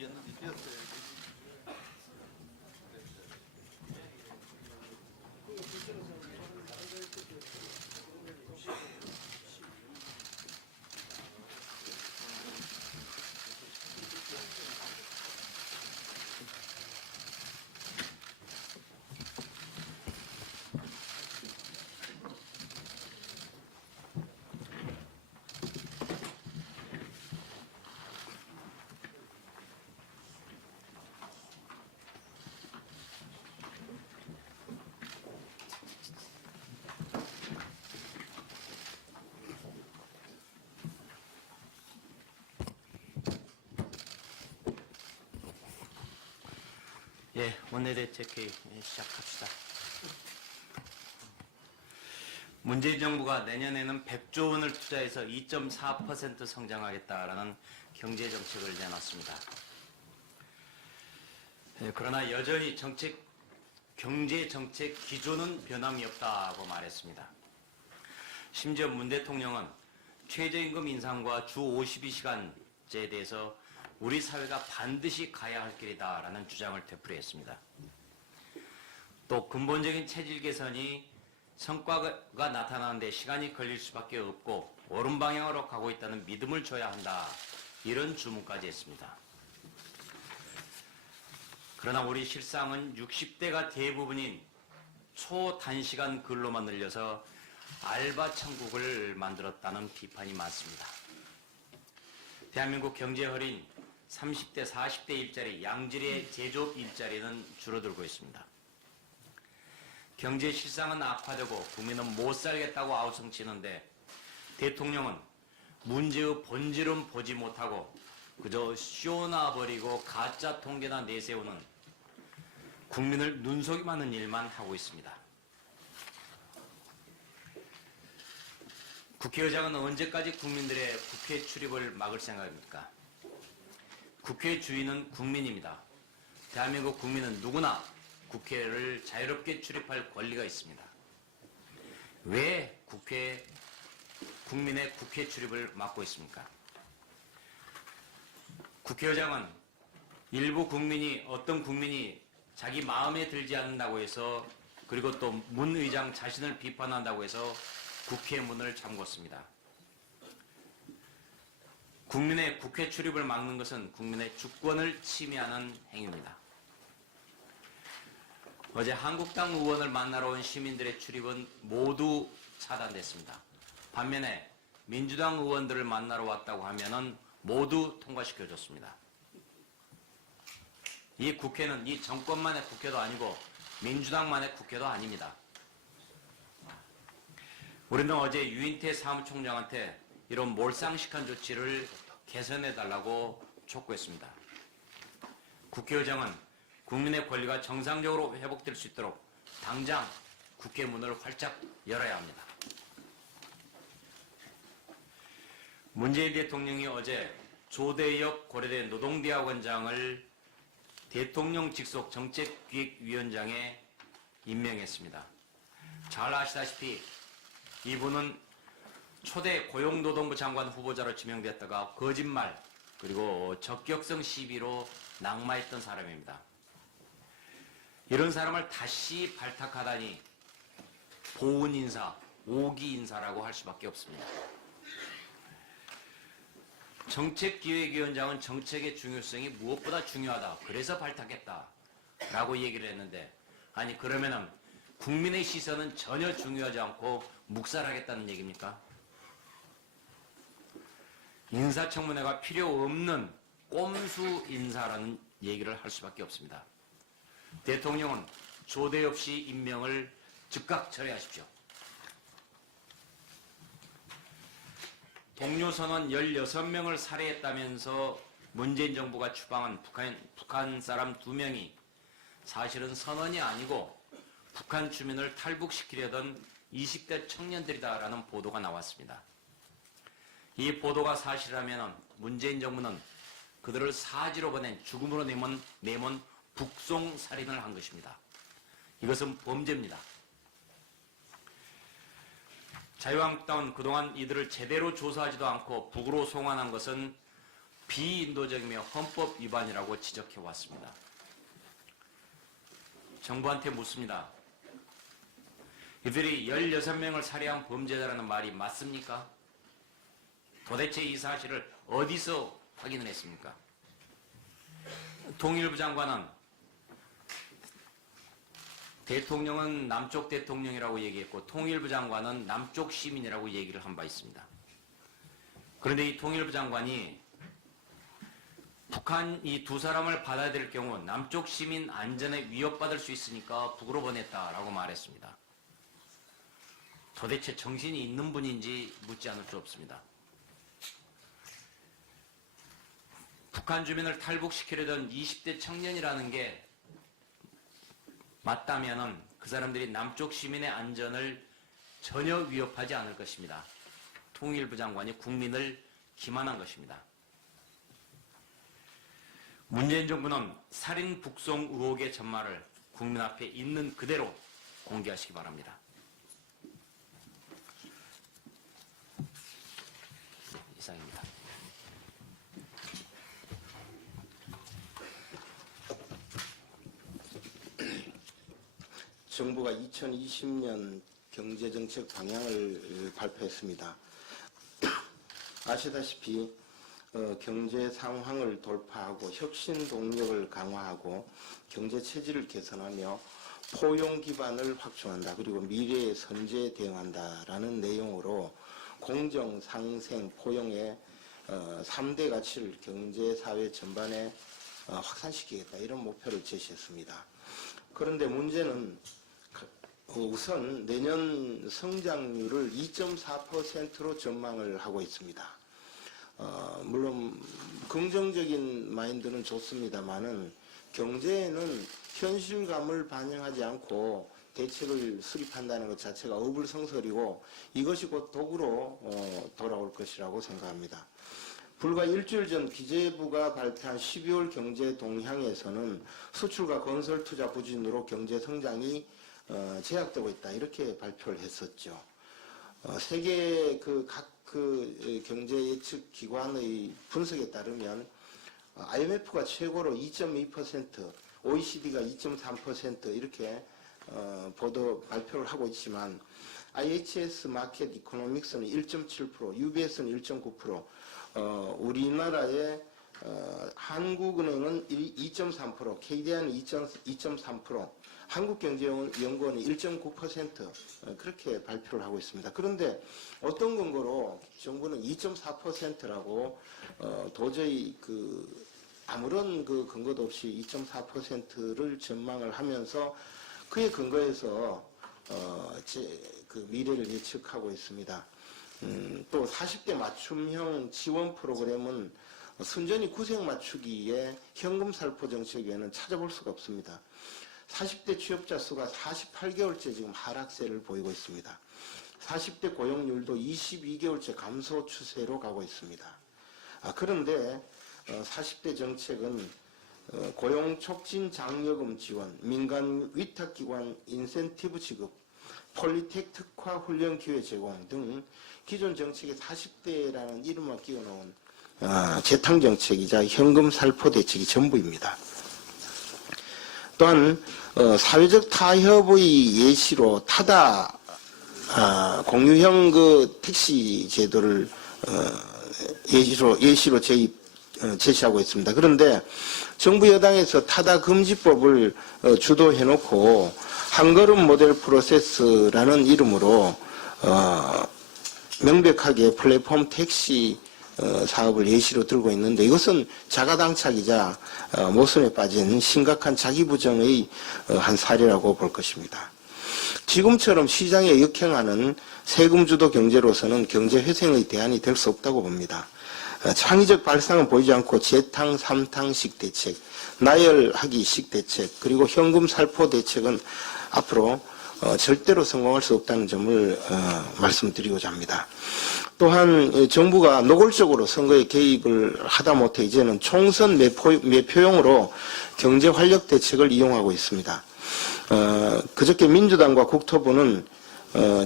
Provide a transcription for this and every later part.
뛰었는지 뛰었어요. 예, 원내대책회의 시작합시다. 문재인 정부가 내년에는 100조 원을 투자해서 2.4% 성장하겠다라는 경제정책을 내놨습니다. 예, 그러나 여전히 경제정책 기조는 변함이 없다고 말했습니다. 심지어 문 대통령은 최저임금 인상과 주 52시간제에 대해서 우리 사회가 반드시 가야 할 길이다라는 주장을 되풀이했습니다. 또 근본적인 체질 개선이 성과가 나타나는데 시간이 걸릴 수밖에 없고 옳은 방향으로 가고 있다는 믿음을 줘야 한다. 이런 주문까지 했습니다. 그러나 우리 실상은 60대가 대부분인 초단시간 근로만 늘려서 알바 천국을 만들었다는 비판이 많습니다. 대한민국 경제 허린 30대, 40대 일자리, 양질의 제조업 일자리는 줄어들고 있습니다. 경제 실상은 악화되고 국민은 못 살겠다고 아우성치는데 대통령은 문제의 본질은 보지 못하고 그저 쇼나 버리고 가짜 통계나 내세우는 국민을 눈속임하는 일만 하고 있습니다. 국회의장은 언제까지 국민들의 국회 출입을 막을 생각입니까? 국회 주인은 국민입니다. 대한민국 국민은 누구나 국회를 자유롭게 출입할 권리가 있습니다. 왜 국민의 국회 출입을 막고 있습니까? 국회의장은 일부 국민이 어떤 국민이 자기 마음에 들지 않는다고 해서 그리고 또 문 의장 자신을 비판한다고 해서 국회 문을 잠궜습니다. 국민의 국회 출입을 막는 것은 국민의 주권을 침해하는 행위입니다. 어제 한국당 의원을 만나러 온 시민들의 출입은 모두 차단됐습니다. 반면에 민주당 의원들을 만나러 왔다고 하면은 모두 통과시켜줬습니다. 이 국회는 이 정권만의 국회도 아니고 민주당만의 국회도 아닙니다. 우리는 어제 유인태 사무총장한테 이런 몰상식한 조치를 개선해달라고 촉구했습니다. 국회의장은 국민의 권리가 정상적으로 회복될 수 있도록 당장 국회 문을 활짝 열어야 합니다. 문재인 대통령이 어제 조대엽 고려대 노동대학원장을 대통령 직속 정책기획위원장에 임명했습니다. 잘 아시다시피 이분은 초대 고용노동부 장관 후보자로 지명됐다가 거짓말 그리고 적격성 시비로 낙마했던 사람입니다. 이런 사람을 다시 발탁하다니 보은 인사, 오기 인사라고 할 수밖에 없습니다. 정책기획위원장은 정책의 중요성이 무엇보다 중요하다. 그래서 발탁했다라고 얘기를 했는데 아니 그러면은 국민의 시선은 전혀 중요하지 않고 묵살하겠다는 얘기입니까? 인사청문회가 필요 없는 꼼수 인사라는 얘기를 할 수밖에 없습니다. 대통령은 조대엽 씨 임명을 즉각 철회하십시오. 동료 선원 16명을 살해했다면서 문재인 정부가 추방한 북한 사람 2명이 사실은 선원이 아니고 북한 주민을 탈북시키려던 20대 청년들이다라는 보도가 나왔습니다. 이 보도가 사실이라면 문재인 정부는 그들을 사지로 보낸 죽음으로 내몬 북송살인을 한 것입니다. 이것은 범죄입니다. 자유한국당은 그동안 이들을 제대로 조사하지도 않고 북으로 송환한 것은 비인도적이며 헌법 위반이라고 지적해 왔습니다. 정부한테 묻습니다. 이들이 16명을 살해한 범죄자라는 말이 맞습니까? 도대체 이 사실을 어디서 확인을 했습니까? 통일부 장관은 대통령은 남쪽 대통령이라고 얘기했고 통일부 장관은 남쪽 시민이라고 얘기를 한 바 있습니다. 그런데 이 통일부 장관이 북한 이 두 사람을 받아들일 경우 남쪽 시민 안전에 위협받을 수 있으니까 북으로 보냈다라고 말했습니다. 도대체 정신이 있는 분인지 묻지 않을 수 없습니다. 북한 주민을 탈북시키려던 20대 청년이라는 게 맞다면은 그 사람들이 남쪽 시민의 안전을 전혀 위협하지 않을 것입니다. 통일부 장관이 국민을 기만한 것입니다. 문재인 정부는 살인 북송 의혹의 전말을 국민 앞에 있는 그대로 공개하시기 바랍니다. 이상입니다. 정부가 2020년 경제정책 방향을 발표했습니다. 아시다시피 경제 상황을 돌파하고 혁신 동력을 강화하고 경제 체질을 개선하며 포용 기반을 확충한다. 그리고 미래의 선제에 대응한다라는 내용으로 공정, 상생, 포용의 3대 가치를 경제, 사회 전반에 확산시키겠다. 이런 목표를 제시했습니다. 그런데 문제는 우선 내년 성장률을 2.4%로 전망을 하고 있습니다. 물론 긍정적인 마인드는 좋습니다만은 경제에는 현실감을 반영하지 않고 대책을 수립한다는 것 자체가 어불성설이고 이것이 곧 도구로 돌아올 것이라고 생각합니다. 불과 일주일 전 기재부가 발표한 12월 경제 동향에서는 수출과 건설 투자 부진으로 경제 성장이 제약되고 있다. 이렇게 발표를 했었죠. 세계 각 경제 예측 기관의 분석에 따르면 IMF가 최고로 2.2%, OECD가 2.3% 이렇게 발표를 하고 있지만 IHS 마켓 이코노믹스는 1.7%, UBS는 1.9%, 우리나라의 한국은행은 2.3%, KDI는 2.3%, 한국경제연구원이 1.9% 그렇게 발표를 하고 있습니다. 그런데 어떤 근거로 정부는 2.4%라고 도저히 아무런 근거도 없이 2.4%를 전망을 하면서 그에 근거해서 미래를 예측하고 있습니다. 또 40대 맞춤형 지원 프로그램은 순전히 구색 맞추기에 현금 살포 정책 외에는 찾아볼 수가 없습니다. 40대 취업자 수가 48개월째 지금 하락세를 보이고 있습니다. 40대 고용률도 22개월째 감소 추세로 가고 있습니다. 그런데 40대 정책은 고용 촉진 장려금 지원, 민간 위탁기관 인센티브 지급, 폴리텍 특화 훈련 기회 제공 등 기존 정책에 40대라는 이름만 끼워놓은 재탕정책이자 현금 살포 대책이 전부입니다. 또한 사회적 타협의 예시로 타다 공유형 택시 제도를 예시로 제시하고 있습니다. 그런데 정부 여당에서 타다 금지법을 주도해놓고 한걸음 모델 프로세스라는 이름으로 명백하게 플랫폼 택시 사업을 예시로 들고 있는데 이것은 자가당착이자 모순에 빠진 심각한 자기부정의 한 사례라고 볼 것입니다. 지금처럼 시장에 역행하는 세금주도 경제로서는 경제회생의 대안이 될 수 없다고 봅니다. 창의적 발상은 보이지 않고 재탕, 삼탕식 대책, 나열하기식 대책, 그리고 현금 살포 대책은 앞으로 절대로 성공할 수 없다는 점을 말씀드리고자 합니다. 또한 정부가 노골적으로 선거에 개입을 하다 못해 이제는 총선 매표용으로 경제활력 대책을 이용하고 있습니다. 그저께 민주당과 국토부는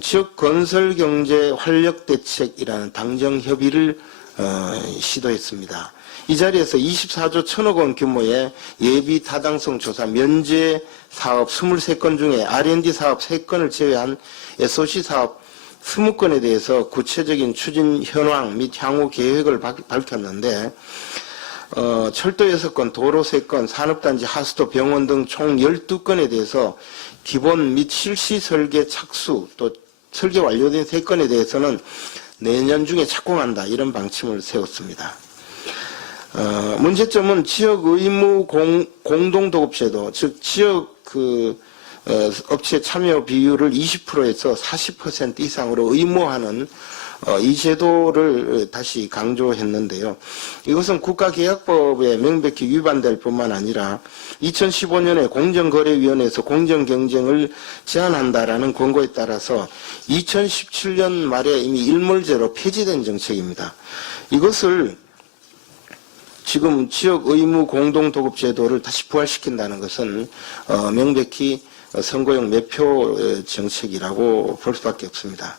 지역 건설 경제 활력 대책이라는 당정 협의를 시도했습니다. 이 자리에서 24조 1천억 원 규모의 예비 타당성 조사 면제 사업 23건 중에 R&D 사업 3건을 제외한 SOC 사업 20건에 대해서 구체적인 추진 현황 및 향후 계획을 밝혔는데 철도 6건, 도로 3건, 산업단지, 하수도, 병원 등 총 12건에 대해서 기본 및 실시 설계 착수 또 설계 완료된 3건에 대해서는 내년 중에 착공한다 이런 방침을 세웠습니다. 문제점은 지역 의무 공동도급제도, 즉 지역 업체 참여 비율을 20%에서 40% 이상으로 의무화하는 이 제도를 다시 강조했는데요. 이것은 국가계약법에 명백히 위반될 뿐만 아니라 2015년에 공정거래위원회에서 공정경쟁을 제한한다라는 권고에 따라서 2017년 말에 이미 일몰제로 폐지된 정책입니다. 이것을 지금 지역 의무 공동도급 제도를 다시 부활시킨다는 것은 명백히 선거용 매표 정책이라고 볼 수밖에 없습니다.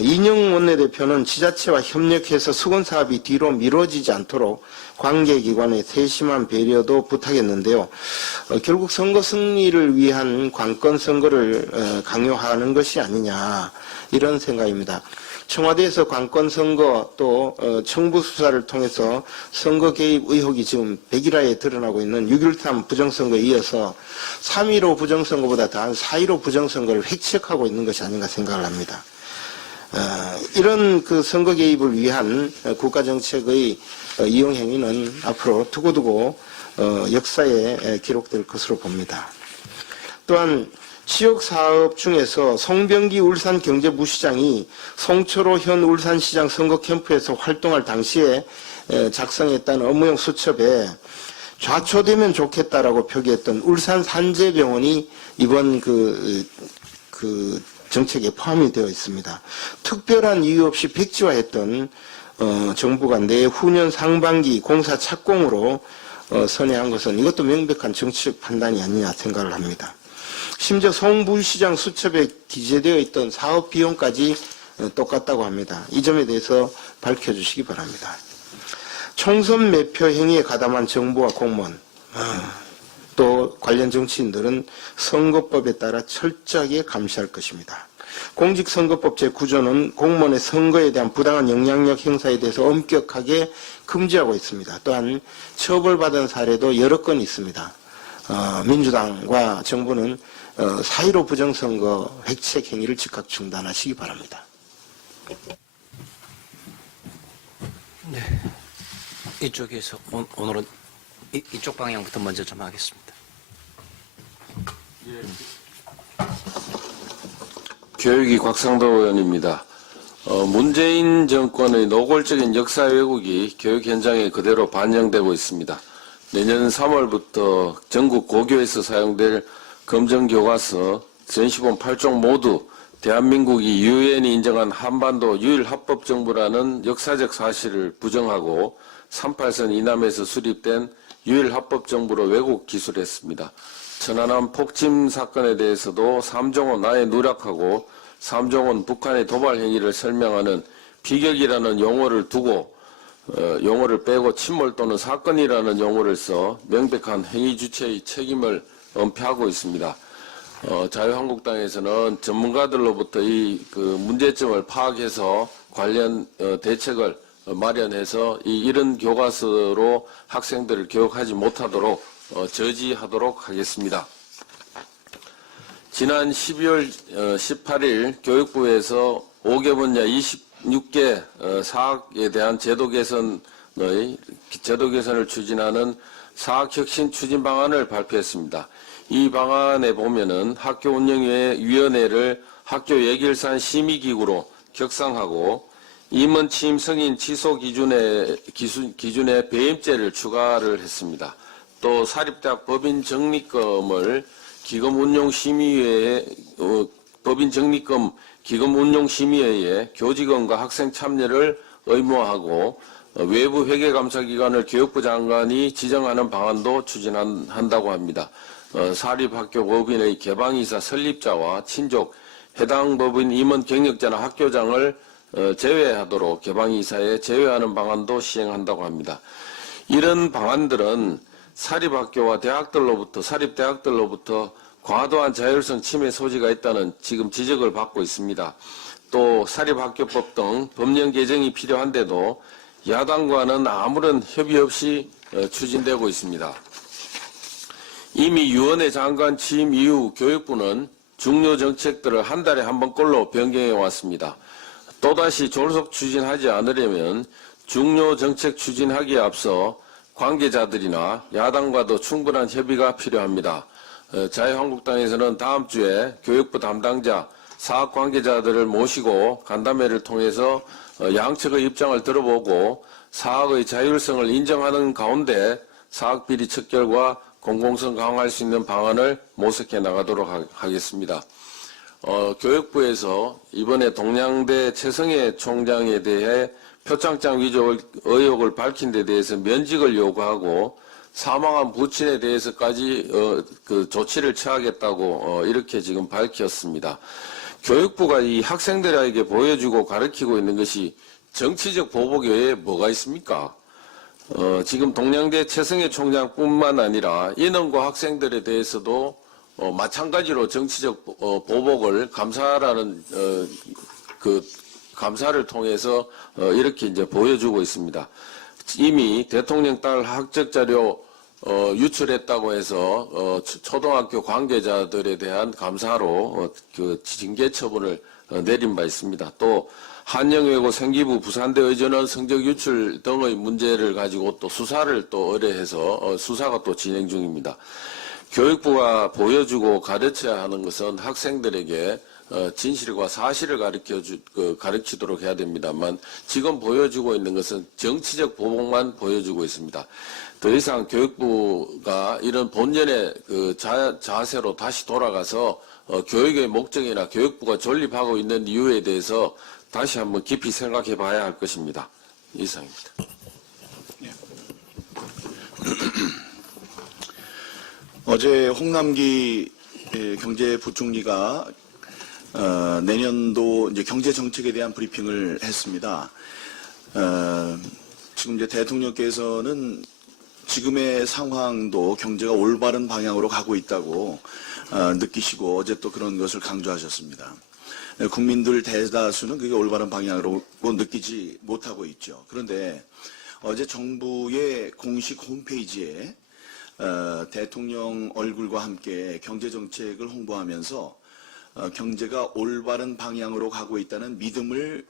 이인영 원내대표는 지자체와 협력해서 수건사업이 뒤로 미뤄지지 않도록 관계기관의 세심한 배려도 부탁했는데요. 결국 선거 승리를 위한 관건 선거를 강요하는 것이 아니냐 이런 생각입니다. 청와대에서 관건 선거 또 청부 수사를 통해서 선거 개입 의혹이 지금 백일화에 드러나고 있는 6.13 부정선거에 이어서 3.15 부정선거보다 더한 4.15 부정선거를 획책하고 있는 것이 아닌가 생각을 합니다. 이런 선거 개입을 위한 국가정책의 이용 행위는 앞으로 두고두고 역사에 기록될 것으로 봅니다. 또한 지역사업 중에서 송병기 울산경제부시장이 송철호 현 울산시장 선거 캠프에서 활동할 당시에 작성했다는 업무용 수첩에 좌초되면 좋겠다라고 표기했던 울산산재병원이 이번 정책에 포함이 되어 있습니다. 특별한 이유 없이 백지화했던 정부가 내후년 상반기 공사 착공으로 선회한 것은 이것도 명백한 정치적 판단이 아니냐 생각을 합니다. 심지어 송부시장 수첩에 기재되어 있던 사업 비용까지 똑같다고 합니다. 이 점에 대해서 밝혀주시기 바랍니다. 총선 매표 행위에 가담한 정부와 공무원 또 관련 정치인들은 선거법에 따라 철저하게 감시할 것입니다. 공직선거법 제9조는 공무원의 선거에 대한 부당한 영향력 행사에 대해서 엄격하게 금지하고 있습니다. 또한 처벌받은 사례도 여러 건 있습니다. 민주당과 정부는 4.15 부정선거 획책 행위를 즉각 중단하시기 바랍니다. 네, 이쪽에서 오늘은 이쪽 방향부터 먼저 좀 하겠습니다. 교육이 곽상도 의원입니다. 문재인 정권의 노골적인 역사 왜곡이 교육 현장에 그대로 반영되고 있습니다. 내년 3월부터 전국 고교에서 사용될 검정교과서 전시본 8종 모두 대한민국이 유엔이 인정한 한반도 유일 합법 정부라는 역사적 사실을 부정하고 38선 이남에서 수립된 유일 합법 정부로 왜곡 기술했습니다. 천안함 폭침 사건에 대해서도 삼종원 나의 누락하고 삼종원 북한의 도발 행위를 설명하는 비격이라는 용어를 두고 용어를 빼고 침몰 또는 사건이라는 용어를 써 명백한 행위 주체의 책임을 은폐하고 있습니다. 자유한국당에서는 전문가들로부터 이 문제점을 파악해서 관련 대책을 마련해서 이런 교과서로 학생들을 교육하지 못하도록 저지하도록 하겠습니다. 지난 12월 18일 교육부에서 5개 분야 26개 사학에 대한 제도 개선을 추진하는 사학혁신 추진 방안을 발표했습니다. 이 방안에 보면은 학교운영위원회를 학교 예결산 심의기구로 격상하고 임원 취임 승인 취소 기준에 배임죄를 추가를 했습니다. 또 사립대학 법인 적립금을 기금운용심의회에 교직원과 학생 참여를 의무화하고 외부 회계감사기관을 교육부 장관이 지정하는 방안도 추진한다고 합니다. 사립학교 법인의 개방이사 설립자와 친족, 해당 법인 임원 경력자나 학교장을 제외하도록 개방이사에 제외하는 방안도 시행한다고 합니다. 이런 방안들은 사립학교와 사립대학들로부터 과도한 자율성 침해 소지가 있다는 지금 지적을 받고 있습니다. 또 사립학교법 등 법령 개정이 필요한데도 야당과는 아무런 협의 없이 추진되고 있습니다. 이미 유은혜 장관 취임 이후 교육부는 중요 정책들을 한 달에 한 번꼴로 변경해 왔습니다. 또다시 졸속 추진하지 않으려면 중요 정책 추진하기에 앞서 관계자들이나 야당과도 충분한 협의가 필요합니다. 자유한국당에서는 다음 주에 교육부 담당자, 사학 관계자들을 모시고 간담회를 통해서 양측의 입장을 들어보고 사학의 자율성을 인정하는 가운데 사학 비리 척결과 공공성 강화할 수 있는 방안을 모색해 나가도록 하겠습니다. 교육부에서 이번에 동양대 최성해 총장에 대해 표창장 위조 의혹을 밝힌 데 대해서 면직을 요구하고 사망한 부친에 대해서까지 그 조치를 취하겠다고 이렇게 지금 밝혔습니다. 교육부가 이 학생들에게 보여주고 가르치고 있는 것이 정치적 보복 외에 뭐가 있습니까? 지금 동양대 최성해 총장뿐만 아니라 인원과 학생들에 대해서도 마찬가지로 정치적 보복을 감사라는 그 감사를 통해서 이렇게 이제 보여주고 있습니다. 이미 대통령 딸 학적 자료 유출했다고 해서 초등학교 관계자들에 대한 감사로 그 징계 처분을 내린 바 있습니다. 또 한영외고 생기부 부산대 의전원 성적 유출 등의 문제를 가지고 또 수사를 또 의뢰해서 수사가 또 진행 중입니다. 교육부가 보여주고 가르쳐야 하는 것은 학생들에게 진실과 사실을 가르치도록 해야 됩니다만 지금 보여주고 있는 것은 정치적 보복만 보여주고 있습니다. 더 이상 교육부가 이런 본연의 그 자세로 다시 돌아가서 교육의 목적이나 교육부가 존립하고 있는 이유에 대해서 다시 한번 깊이 생각해 봐야 할 것입니다. 이상입니다. 어제 홍남기 경제부총리가 내년도 이제 경제 정책에 대한 브리핑을 했습니다. 지금 이제 대통령께서는 지금의 상황도 경제가 올바른 방향으로 가고 있다고 느끼시고 어제 또 그런 것을 강조하셨습니다. 국민들 대다수는 그게 올바른 방향으로 느끼지 못하고 있죠. 그런데 어제 정부의 공식 홈페이지에 대통령 얼굴과 함께 경제정책을 홍보하면서 경제가 올바른 방향으로 가고 있다는 믿음을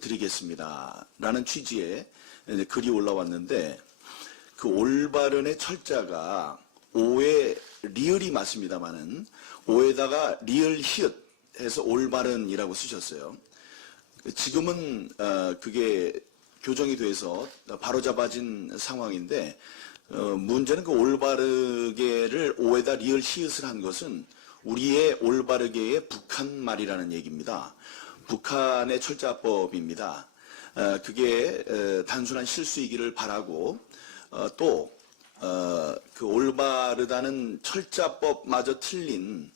드리겠습니다. 라는 취지의 글이 올라왔는데 그 올바른의 철자가 오에 리을이 맞습니다만은 오에다가 리을 히읗 해서 올바른이라고 쓰셨어요. 지금은 그게 교정이 돼서 바로잡아진 상황인데 문제는 그 올바르게를 오에다 리을 히읗을 한 것은 우리의 올바르게의 북한 말이라는 얘기입니다. 북한의 철자법입니다. 그게 단순한 실수이기를 바라고 또 그 올바르다는 철자법마저 틀린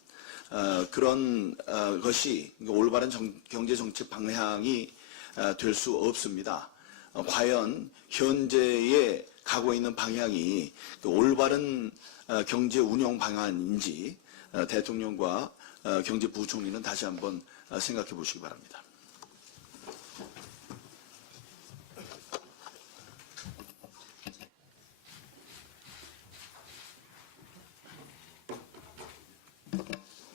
그런 것이 올바른 경제정책 방향이 될 수 없습니다. 과연 현재에 가고 있는 방향이 그 올바른 경제 운영 방안인지 대통령과 경제부총리는 다시 한번 생각해 보시기 바랍니다.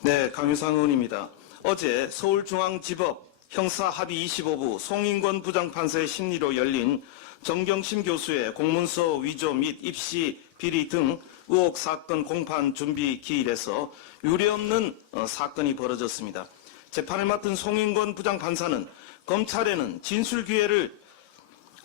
네, 강유상 의원입니다. 어제 서울중앙지법 형사합의 25부 송인권 부장판사의 심리로 열린 정경심 교수의 공문서 위조 및 입시 비리 등 의혹 사건 공판 준비 기일에서 유례없는 사건이 벌어졌습니다. 재판을 맡은 송인권 부장판사는 검찰에는 진술 기회를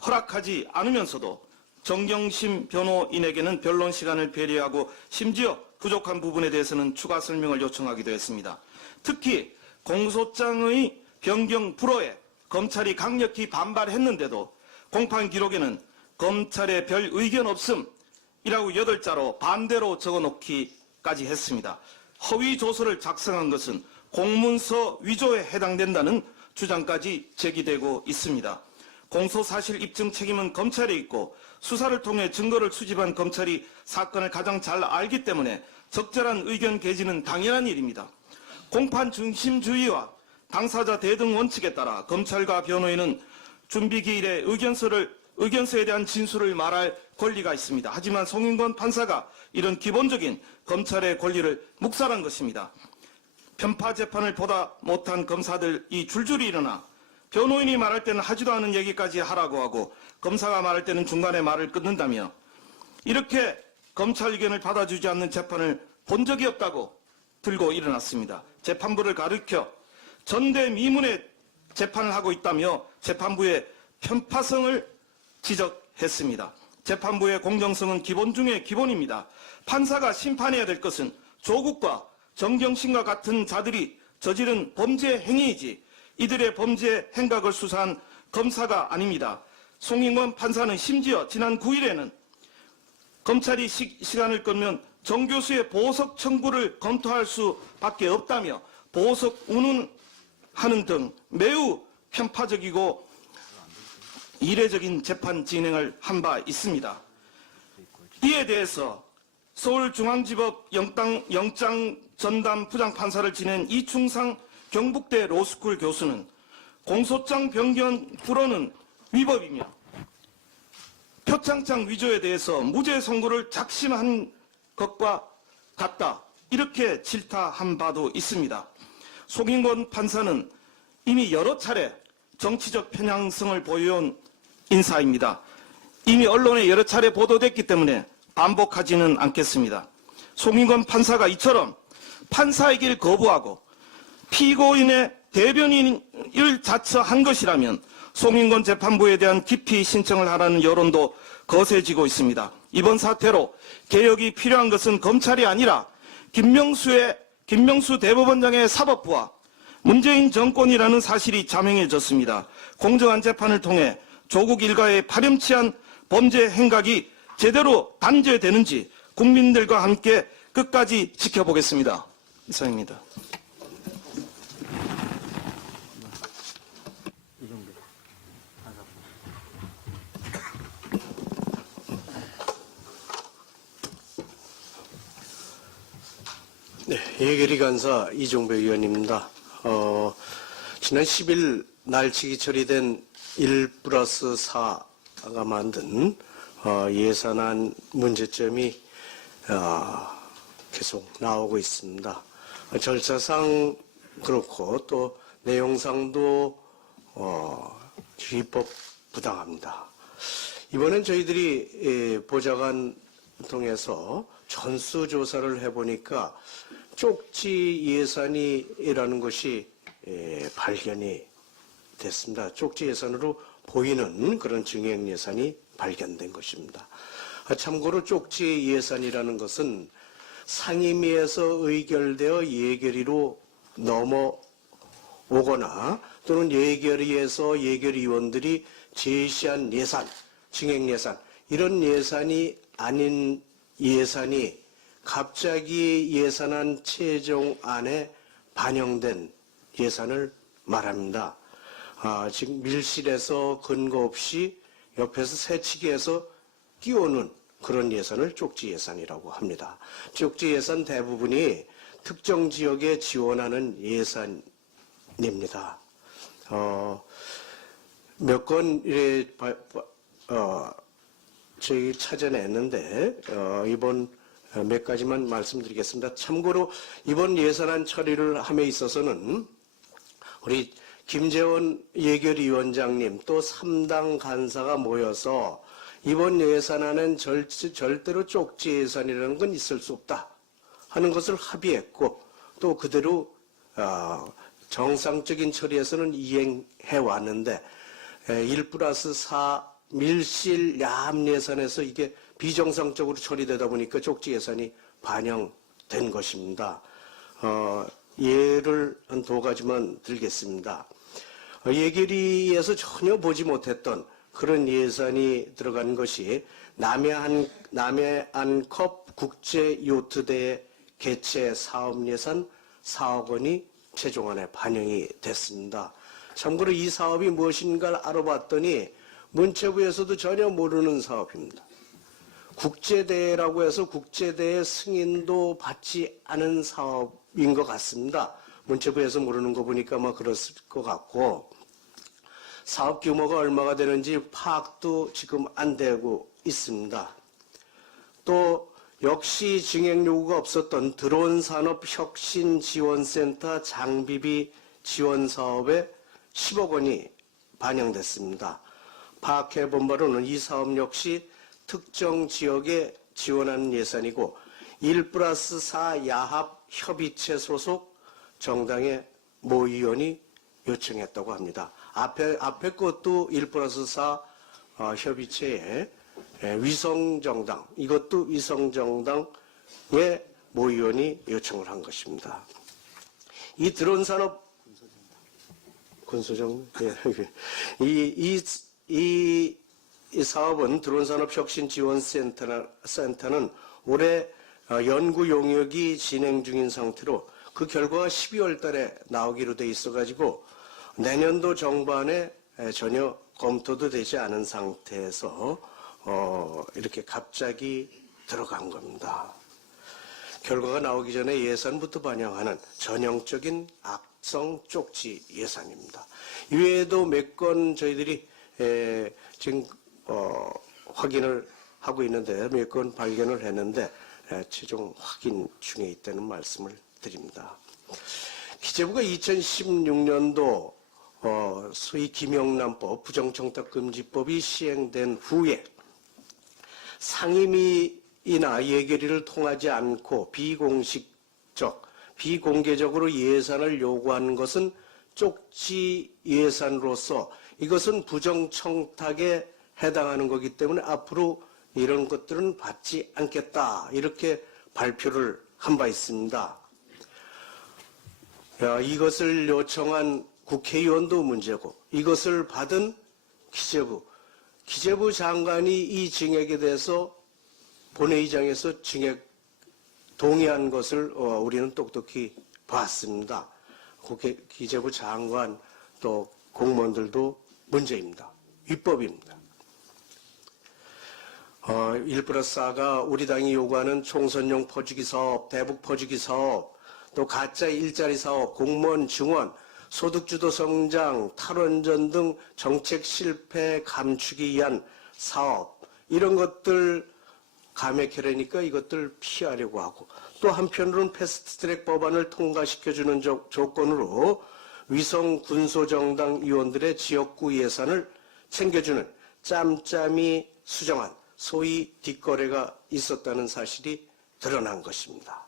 허락하지 않으면서도 정경심 변호인에게는 변론 시간을 배려하고 심지어 부족한 부분에 대해서는 추가 설명을 요청하기도 했습니다. 특히 공소장의 변경 불허에 검찰이 강력히 반발했는데도 공판 기록에는 검찰의 별 의견 없음이라고 8자로 반대로 적어놓기까지 했습니다. 허위 조서를 작성한 것은 공문서 위조에 해당된다는 주장까지 제기되고 있습니다. 공소사실 입증 책임은 검찰에 있고 수사를 통해 증거를 수집한 검찰이 사건을 가장 잘 알기 때문에 적절한 의견 개진은 당연한 일입니다. 공판 중심주의와 당사자 대등 원칙에 따라 검찰과 변호인은 준비기일에 의견서에 대한 진술을 말할 권리가 있습니다. 하지만 송인권 판사가 이런 기본적인 검찰의 권리를 묵살한 것입니다. 편파 재판을 보다 못한 검사들이 줄줄이 일어나 변호인이 말할 때는 하지도 않은 얘기까지 하라고 하고 검사가 말할 때는 중간에 말을 끊는다며 이렇게 검찰 의견을 받아주지 않는 재판을 본 적이 없다고 들고 일어났습니다. 재판부를 가리켜 전대미문의 재판을 하고 있다며 재판부의 편파성을 지적했습니다. 재판부의 공정성은 기본 중의 기본입니다. 판사가 심판해야 될 것은 조국과 정경심과 같은 자들이 저지른 범죄 행위이지 이들의 범죄 행각을 수사한 검사가 아닙니다. 송인권 판사는 심지어 지난 9일에는 검찰이 시간을 끌면 정 교수의 보석 청구를 검토할 수밖에 없다며 보석 운운하는 등 매우 편파적이고 이례적인 재판 진행을 한 바 있습니다. 이에 대해서 서울중앙지법 영장 전담 부장판사를 지낸 이충상 경북대 로스쿨 교수는 공소장 변경 불허는 위법이며 표창장 위조에 대해서 무죄 선고를 작심한 것과 같다. 이렇게 질타한 바도 있습니다. 송인권 판사는 이미 여러 차례 정치적 편향성을 보여온 인사입니다. 이미 언론에 여러 차례 보도됐기 때문에 반복하지는 않겠습니다. 송인권 판사가 이처럼 판사의 길 거부하고 피고인의 대변인을 자처한 것이라면 송인권 재판부에 대한 기피 신청을 하라는 여론도 거세지고 있습니다. 이번 사태로 개혁이 필요한 것은 검찰이 아니라 김명수 대법원장의 사법부와 문재인 정권이라는 사실이 자명해졌습니다. 공정한 재판을 통해 조국 일가의 파렴치한 범죄 행각이 제대로 단죄되는지 국민들과 함께 끝까지 지켜보겠습니다. 이상입니다. 네, 예결위 간사 이종배 의원입니다. 지난 10일 날치기 처리된 1+4가 만든 예산안 문제점이 계속 나오고 있습니다. 절차상 그렇고 또 내용상도 위법 부당합니다. 이번엔 저희들이 보좌관 통해서 전수조사를 해보니까 쪽지 예산이라는 것이 발견이 됐습니다. 쪽지 예산으로 보이는 그런 증액 예산이 발견된 것입니다. 참고로 쪽지 예산이라는 것은 상임위에서 의결되어 예결위로 넘어오거나 또는 예결위에서 예결위원들이 제시한 예산, 증액 예산, 이런 예산이 아닌 예산이 갑자기 예산안 최종안에 반영된 예산을 말합니다. 지금 밀실에서 근거 없이 옆에서 새치기해서 끼워놓은 그런 예산을 쪽지 예산이라고 합니다. 쪽지 예산 대부분이 특정 지역에 지원하는 예산입니다. 몇 건 저희 찾아냈는데 이번 몇 가지만 말씀드리겠습니다. 참고로 이번 예산안 처리를 함에 있어서는 우리 김재원 예결위원장님 또 3당 간사가 모여서 이번 예산안은 절대로 쪽지 예산이라는 건 있을 수 없다 하는 것을 합의했고 또 그대로 정상적인 처리에서는 이행해 왔는데 1+4 밀실 야합 예산에서 이게 비정상적으로 처리되다 보니까 쪽지 예산이 반영된 것입니다. 예를 한 두 가지만 들겠습니다. 예결위에서 전혀 보지 못했던 그런 예산이 들어간 것이 남해안컵 국제요트대회 개최 사업 예산 4억 원이 최종안에 반영이 됐습니다. 참고로 이 사업이 무엇인가를 알아봤더니 문체부에서도 전혀 모르는 사업입니다. 국제대회라고 해서 국제대회 승인도 받지 않은 사업인 것 같습니다. 문체부에서 모르는 거 보니까 아마 그랬을 것 같고, 사업 규모가 얼마가 되는지 파악도 지금 안 되고 있습니다. 또 역시 증액 요구가 없었던 드론 산업 혁신 지원센터 장비비 지원 사업에 10억 원이 반영됐습니다. 파악해 본 바로는 이 사업 역시 특정 지역에 지원하는 예산이고 1+4 야합 협의체 소속 정당의 모 의원이 요청했다고 합니다. 앞에 것도 1+4 협의체의 위성정당, 이것도 위성정당의 모 의원이 요청을 한 것입니다. 이 드론 산업 군소정 이 사업은 드론 산업 혁신 지원 센터는 올해 연구 용역이 진행 중인 상태로 그 결과가 12월 달에 나오기로 돼 있어 가지고 내년도 정반에 전혀 검토도 되지 않은 상태에서 이렇게 갑자기 들어간 겁니다. 결과가 나오기 전에 예산부터 반영하는 전형적인 악성 쪽지 예산입니다. 이외에도 몇 건 저희들이 지금 확인을 하고 있는데 몇 건 발견을 했는데 최종 확인 중에 있다는 말씀을 드립니다. 기재부가 2016년도 소위 김영란법 부정청탁금지법이 시행된 후에 상임위나 예결위를 통하지 않고 비공개적으로 예산을 요구하는 것은 쪽지 예산으로서 이것은 부정청탁에 해당하는 거기 때문에 앞으로 이런 것들은 받지 않겠다 이렇게 발표를 한 바 있습니다. 이것을 요청한 국회의원도 문제고 이것을 받은 기재부 장관이 이 증액에 대해서 본회의장에서 증액 동의한 것을 우리는 똑똑히 봤습니다. 기재부 장관 또 공무원들도 문제입니다. 위법입니다. 1+4가 우리 당이 요구하는 총선용 퍼주기 사업, 대북 퍼주기 사업, 또 가짜 일자리 사업, 공무원 증원, 소득주도 성장, 탈원전 등 정책 실패 감추기 위한 사업, 이런 것들 감액하려니까 이것들 피하려고 하고, 또 한편으로는 패스트트랙 법안을 통과시켜주는 조건으로 위성 군소정당 의원들의 지역구 예산을 챙겨주는 짬짬이 수정안, 소위 뒷거래가 있었다는 사실이 드러난 것입니다.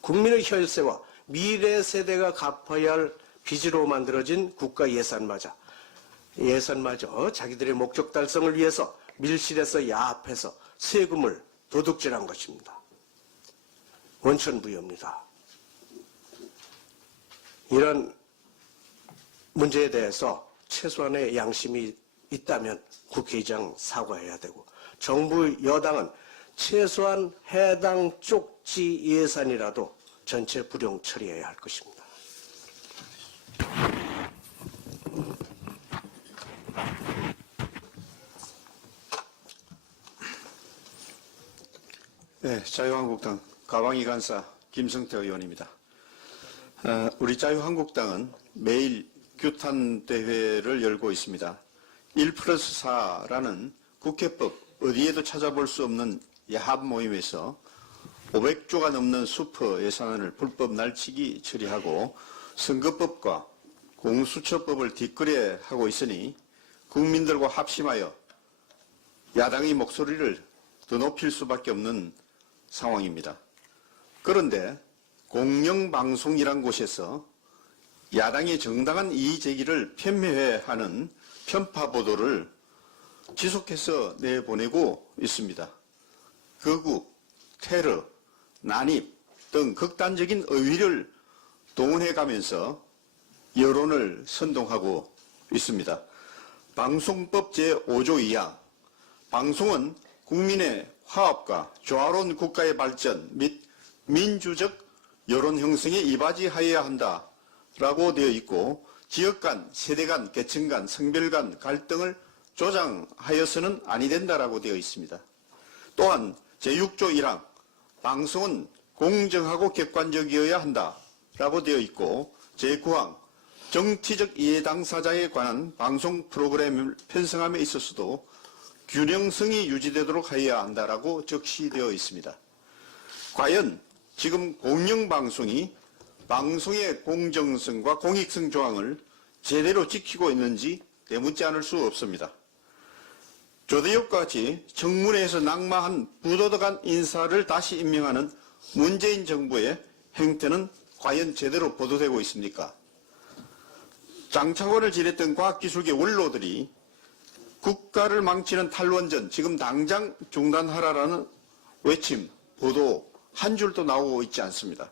국민의 혈세와 미래 세대가 갚아야 할 빚으로 만들어진 국가 예산마저 자기들의 목적 달성을 위해서 밀실에서 야합해서 세금을 도둑질한 것입니다. 원천부여입니다. 이런 문제에 대해서 최소한의 양심이 있다면 국회의장 사과해야 되고 정부 여당은 최소한 해당 쪽지 예산이라도 전체 불용 처리해야 할 것입니다. 네, 자유한국당 가방이 간사 김성태 의원입니다. 우리 자유한국당은 매일 규탄 대회를 열고 있습니다. 1+4라는 국회법 어디에도 찾아볼 수 없는 야합 모임에서 500조가 넘는 슈퍼 예산안을 불법 날치기 처리하고 선거법과 공수처법을 뒷거래하고 있으니 국민들과 합심하여 야당의 목소리를 더 높일 수밖에 없는 상황입니다. 그런데 공영방송이란 곳에서 야당의 정당한 이의제기를 편매하는 편파 보도를 지속해서 내보내고 있습니다. 거구, 테러, 난입 등 극단적인 어휘를 동원해가면서 여론을 선동하고 있습니다. 방송법 제5조 2항 방송은 국민의 화합과 조화로운 국가의 발전 및 민주적 여론 형성에 이바지하여야 한다 라고 되어 있고 지역 간, 세대 간, 계층 간, 성별 간 갈등을 조장하여서는 아니 된다라고 되어 있습니다. 또한 제6조 1항 방송은 공정하고 객관적이어야 한다라고 되어 있고 제9항 정치적 이해 당사자에 관한 방송 프로그램을 편성함에 있어서도 균형성이 유지되도록 하여야 한다라고 적시되어 있습니다. 과연 지금 공영방송이 방송의 공정성과 공익성 조항을 제대로 지키고 있는지 되묻지 않을 수 없습니다. 조대엽과 같이 청문회에서 낙마한 부도덕한 인사를 다시 임명하는 문재인 정부의 행태는 과연 제대로 보도되고 있습니까? 장차관을 지냈던 과학기술계 원로들이 국가를 망치는 탈원전 지금 당장 중단하라라는 외침, 보도 한 줄도 나오고 있지 않습니다.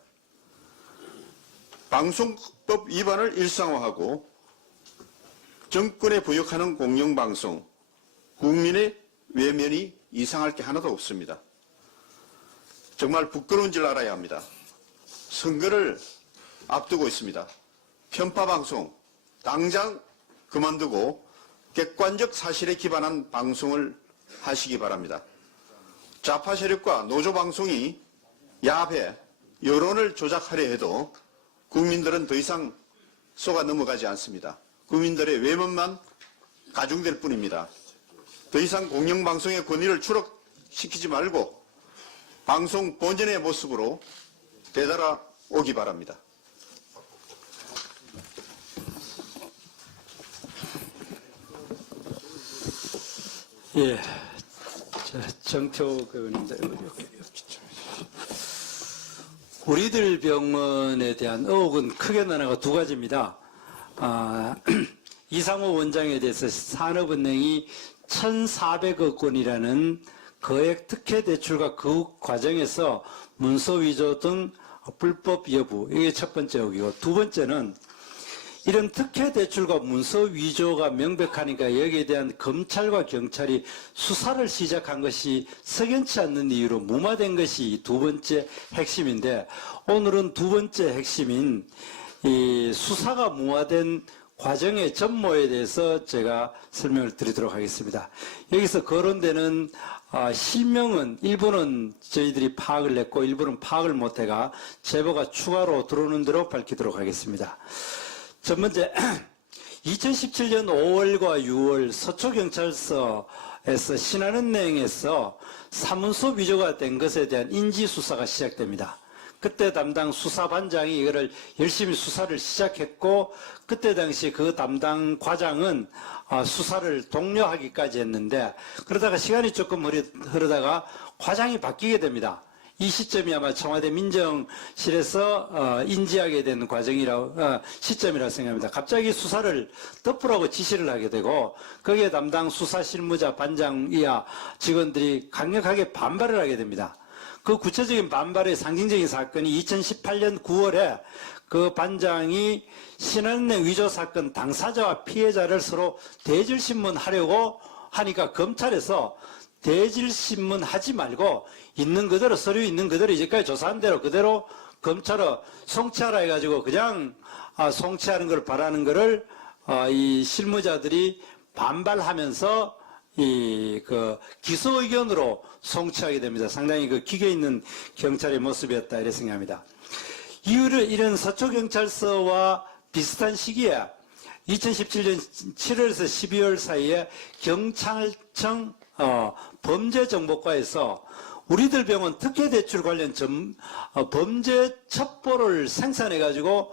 방송법 위반을 일상화하고 정권에 부역하는 공영방송, 국민의 외면이 이상할 게 하나도 없습니다. 정말 부끄러운 줄 알아야 합니다. 선거를 앞두고 있습니다. 편파방송 당장 그만두고 객관적 사실에 기반한 방송을 하시기 바랍니다. 좌파 세력과 노조방송이 야합해 여론을 조작하려 해도 국민들은 더 이상 속아 넘어가지 않습니다. 국민들의 외면만 가중될 뿐입니다. 더 이상 공영방송의 권위를 추락시키지 말고 방송 본연의 모습으로 되돌아오기 바랍니다. 예, 정태호 의원입니다. 우리들 병원에 대한 의혹은 크게 나누가 두 가지입니다. 이상호 원장에 대해서 산업은행이 1,400억 원이라는 거액 특혜 대출과 그 과정에서 문서 위조 등 불법 여부, 이게 첫 번째 의혹이고, 두 번째는 이런 특혜 대출과 문서 위조가 명백하니까 여기에 대한 검찰과 경찰이 수사를 시작한 것이 석연치 않는 이유로 무마된 것이 두 번째 핵심인데, 오늘은 두 번째 핵심인 이 수사가 무마된 과정의 전모에 대해서 제가 설명을 드리도록 하겠습니다. 여기서 거론되는 실명은 일부는 저희들이 파악을 했고 일부는 파악을 못해가 제보가 추가로 들어오는 대로 밝히도록 하겠습니다. 첫 번째, 2017년 5월과 6월 서초경찰서에서 신한은행에서 사문서 위조가 된 것에 대한 인지수사가 시작됩니다. 그때 담당 수사반장이 이거를 열심히 수사를 시작했고, 그때 당시 그 담당 과장은 수사를 독려하기까지 했는데, 그러다가 시간이 조금 흐르다가 과장이 바뀌게 됩니다. 이 시점이 아마 청와대 민정실에서 인지하게 된 시점이라고 생각합니다. 갑자기 수사를 덮으라고 지시를 하게 되고, 거기에 담당 수사실무자 반장 이하 직원들이 강력하게 반발을 하게 됩니다. 그 구체적인 반발의 상징적인 사건이 2018년 9월에 그 반장이 신한은행 위조 사건 당사자와 피해자를 서로 대질신문하려고 하니까 검찰에서 대질신문 하지 말고 있는 그대로, 서류 있는 그대로 이제까지 조사한 대로 그대로 검찰을 송치하라 해가지고 그냥 송치하는 걸 바라는 거를 이 실무자들이 반발하면서 기소 의견으로 송치하게 됩니다. 상당히 그 기계 있는 경찰의 모습이었다 이렇게 생각합니다. 이런 서초경찰서와 비슷한 시기에 2017년 7월에서 12월 사이에 경찰청 범죄정보과에서 우리들 병원 특혜대출 관련 범죄 첩보를 생산해가지고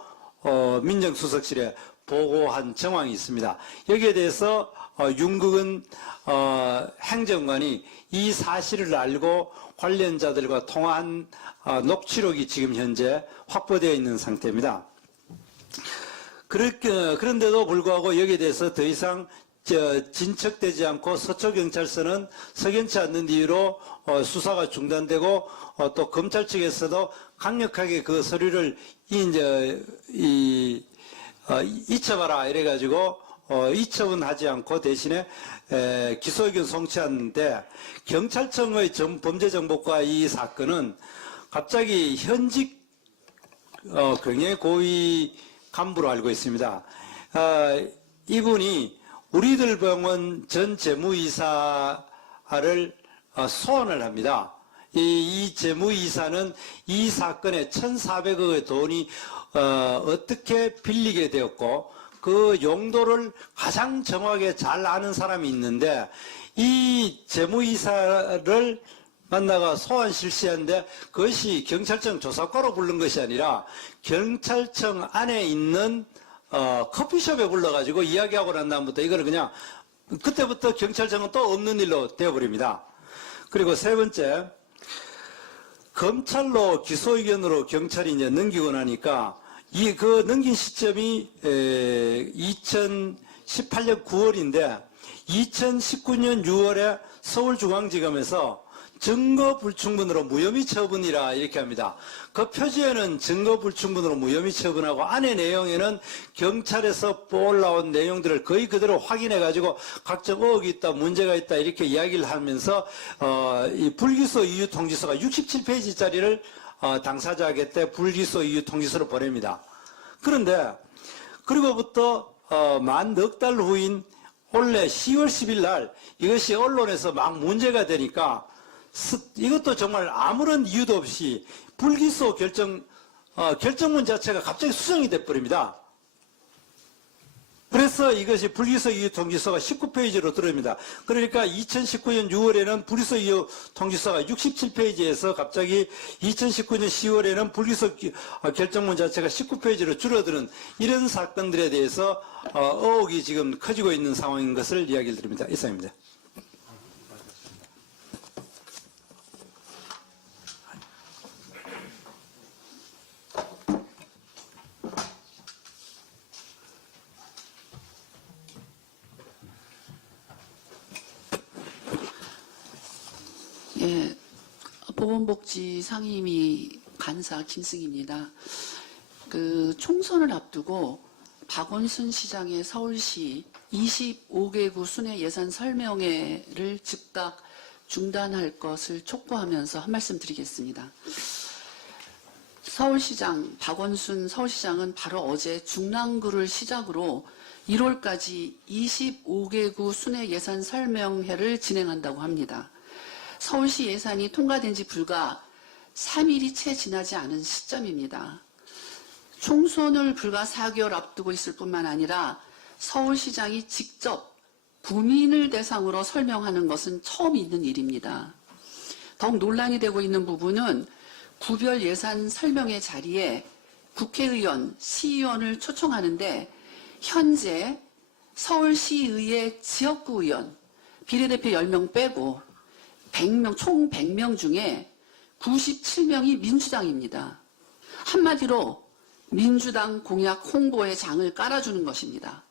민정수석실에 보고한 정황이 있습니다. 여기에 대해서 윤국은 행정관이 이 사실을 알고 관련자들과 통화한 녹취록이 지금 현재 확보되어 있는 상태입니다. 그런데도 불구하고 여기에 대해서 더 이상 진척되지 않고 서초경찰서는 석연치 않는 이유로 수사가 중단되고 또 검찰 측에서도 강력하게 그 서류를 잊혀봐라 이래가지고 이첩은 하지 않고 대신에 기소의견 송치하는데, 경찰청의 범죄정보과 이 사건은 갑자기 현직 굉장히 고위 간부로 알고 있습니다. 이분이 우리들 병원 전 재무이사를 소환을 합니다. 이 재무이사는 이 사건에 1,400억의 돈이 어떻게 빌리게 되었고 그 용도를 가장 정확하게 잘 아는 사람이 있는데 이 재무이사를 만나가 소환 실시하는데 그것이 경찰청 조사과로 부른 것이 아니라 경찰청 안에 있는 커피숍에 불러가지고 이야기하고 난 다음부터 이거를 그냥 그때부터 경찰청은 또 없는 일로 되어버립니다. 그리고 세 번째, 검찰로 기소 의견으로 경찰이 이제 넘기고 나니까 그 넘긴 시점이 2018년 9월인데 2019년 6월에 서울중앙지검에서 증거 불충분으로 무혐의 처분이라 이렇게 합니다. 그 표지에는 증거 불충분으로 무혐의 처분하고 안의 내용에는 경찰에서 올라온 내용들을 거의 그대로 확인해가지고 각종 의혹이 있다, 문제가 있다 이렇게 이야기를 하면서 이 불기소 이유 통지서가 67페이지짜리를 당사자에게 불기소 이유 통지서를 보냅니다. 그런데 그리고부터 만 넉 달 후인 올해 10월 10일 날 이것이 언론에서 막 문제가 되니까 이것도 정말 아무런 이유도 없이 불기소 결정문 자체가 갑자기 수정이 돼버립니다. 그래서 이것이 불기소 이유 통지서가 19페이지로 들어옵니다. 그러니까 2019년 6월에는 불기소 이유 통지서가 67페이지에서 갑자기 2019년 10월에는 불기소 결정문 자체가 19페이지로 줄어드는 이런 사건들에 대해서 의혹이 지금 커지고 있는 상황인 것을 이야기를 드립니다. 이상입니다. 예, 보건복지 상임위 간사 김승희입니다. 그 총선을 앞두고 박원순 시장의 서울시 25개구 순회 예산 설명회를 즉각 중단할 것을 촉구하면서 한 말씀 드리겠습니다. 서울시장 박원순 서울시장은 바로 어제 중랑구를 시작으로 1월까지 25개구 순회 예산 설명회를 진행한다고 합니다. 서울시 예산이 통과된 지 불과 3일이 채 지나지 않은 시점입니다. 총선을 불과 4개월 앞두고 있을 뿐만 아니라 서울시장이 직접 구민을 대상으로 설명하는 것은 처음 있는 일입니다. 더욱 논란이 되고 있는 부분은 구별 예산 설명회 자리에 국회의원, 시의원을 초청하는데 현재 서울시의회 지역구 의원, 비례대표 10명 빼고 100명, 총 100명 중에 97명이 민주당입니다. 한마디로 민주당 공약 홍보의 장을 깔아주는 것입니다.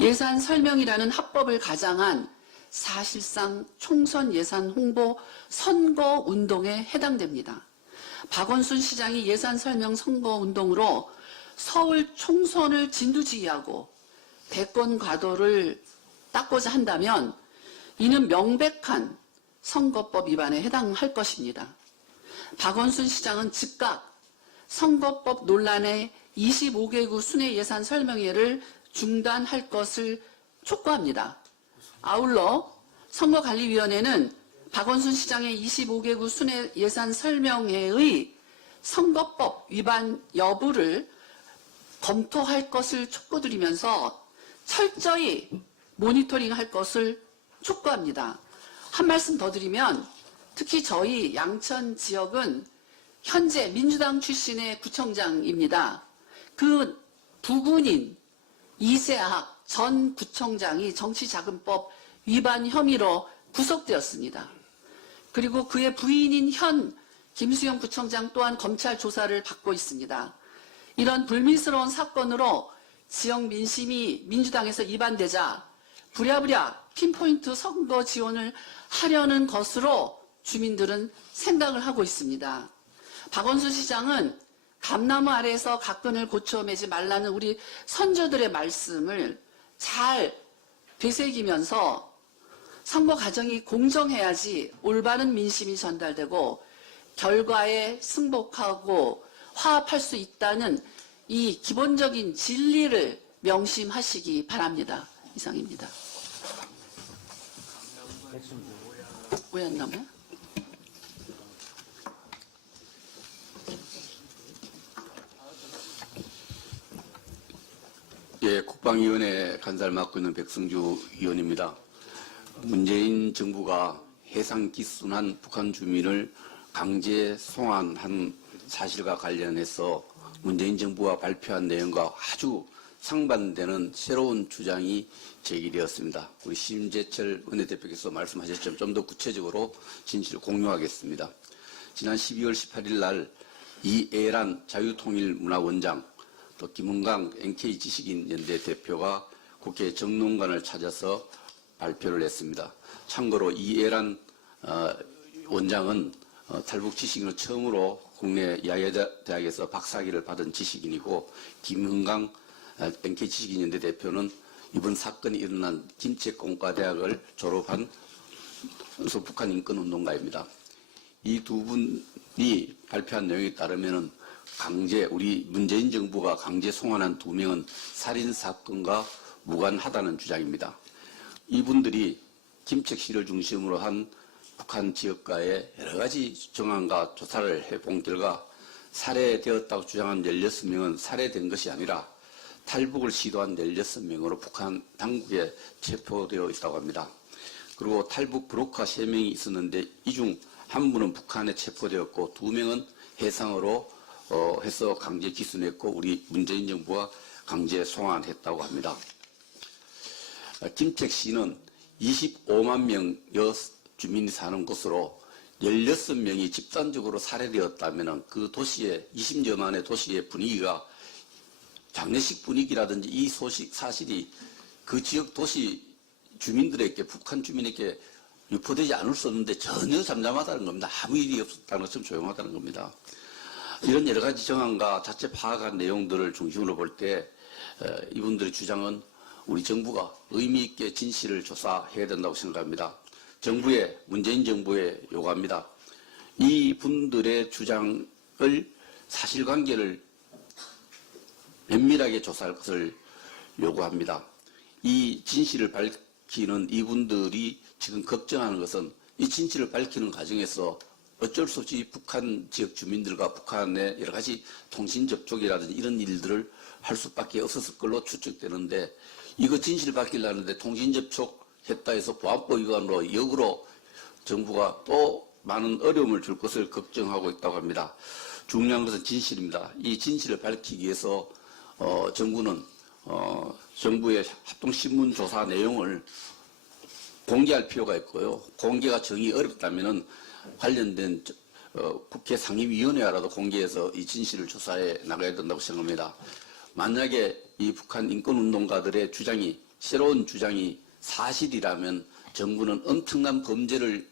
예산 설명이라는 합법을 가장한 사실상 총선 예산 홍보 선거 운동에 해당됩니다. 박원순 시장이 예산 설명 선거 운동으로 서울 총선을 진두지휘하고 대권 과도를 닦고자 한다면 이는 명백한 선거법 위반에 해당할 것입니다. 박원순 시장은 즉각 선거법 논란의 25개구 순회 예산 설명회를 중단할 것을 촉구합니다. 아울러 선거관리위원회는 박원순 시장의 25개구 순회 예산 설명회의 선거법 위반 여부를 검토할 것을 촉구드리면서 철저히 모니터링할 것을 촉구합니다. 한 말씀 더 드리면 특히 저희 양천 지역은 현재 민주당 출신의 구청장입니다. 그 부군인 이세학 전 구청장이 정치자금법 위반 혐의로 구속되었습니다. 그리고 그의 부인인 현 김수영 구청장 또한 검찰 조사를 받고 있습니다. 이런 불미스러운 사건으로 지역 민심이 민주당에서 이반되자 부랴부랴 핀포인트 선거 지원을 하려는 것으로 주민들은 생각을 하고 있습니다. 박원순 시장은 감나무 아래에서 각근을 고쳐 매지 말라는 우리 선조들의 말씀을 잘 되새기면서 선거 과정이 공정해야지 올바른 민심이 전달되고 결과에 승복하고 화합할 수 있다는 이 기본적인 진리를 명심하시기 바랍니다. 이상입니다. 왜 안 남아요? 예, 국방위원회 간사를 맡고 있는 백승주 의원입니다. 문재인 정부가 해상기순한 북한 주민을 강제 송환한 사실과 관련해서 문재인 정부가 발표한 내용과 아주 상반되는 새로운 주장이 제기되었습니다. 우리 심재철 원내대표께서 말씀하셨지만 좀 더 구체적으로 진실을 공유하겠습니다. 지난 12월 18일 날 이애란 자유통일문화원장 또 김은강 NK지식인연대 대표가 국회 정론관을 찾아서 발표를 했습니다. 참고로 이애란 원장은 탈북 지식인으로 처음으로 국내 야예대학에서 박사학위를 받은 지식인이고 김은강 NK지식인연대 대표는 이번 사건이 일어난 김책공과대학을 졸업한 북한 인권운동가입니다. 이 두 분이 발표한 내용에 따르면 우리 문재인 정부가 강제 송환한 2명은 살인사건과 무관하다는 주장입니다. 이분들이 김책 씨를 중심으로 한 북한 지역가의 여러 가지 정황과 조사를 해본 결과 살해되었다고 주장한 16명은 살해된 것이 아니라 탈북을 시도한 16명으로 북한 당국에 체포되어 있다고 합니다. 그리고 탈북 브로커 3명이 있었는데 이 중 한 분은 북한에 체포되었고 2명은 해상으로 해서 강제 기순했고 우리 문재인 정부가 강제 송환했다고 합니다. 김책 씨는 25만 명의 주민이 사는 곳으로 16명이 집단적으로 살해되었다면 그 도시의 20여만의 도시의 분위기가 장례식 분위기라든지 이 사실이 그 지역 도시 주민들에게 북한 주민에게 유포되지 않을 수 없는데 전혀 잠잠하다는 겁니다. 아무 일이 없었다는 것처럼 조용하다는 겁니다. 이런 여러 가지 정황과 자체 파악한 내용들을 중심으로 볼 때 이분들의 주장은 우리 정부가 의미 있게 진실을 조사해야 된다고 생각합니다. 문재인 정부에 요구합니다. 이 분들의 주장을 사실관계를 면밀하게 조사할 것을 요구합니다. 이 진실을 밝히는 이분들이 지금 걱정하는 것은 이 진실을 밝히는 과정에서 어쩔 수 없이 북한 지역 주민들과 북한의 여러 가지 통신 접촉이라든지 이런 일들을 할 수밖에 없었을 걸로 추측되는데 이거 진실 밝히려는데 통신 접촉했다 해서 보안법 위반으로 역으로 정부가 또 많은 어려움을 줄 것을 걱정하고 있다고 합니다. 중요한 것은 진실입니다. 이 진실을 밝히기 위해서 정부는 정부의 합동신문 조사 내용을 공개할 필요가 있고요. 공개가 정이 어렵다면 관련된 국회 상임위원회라도 공개해서 이 진실을 조사해 나가야 된다고 생각합니다. 만약에 이 북한 인권운동가들의 새로운 주장이 사실이라면 정부는 엄청난 범죄를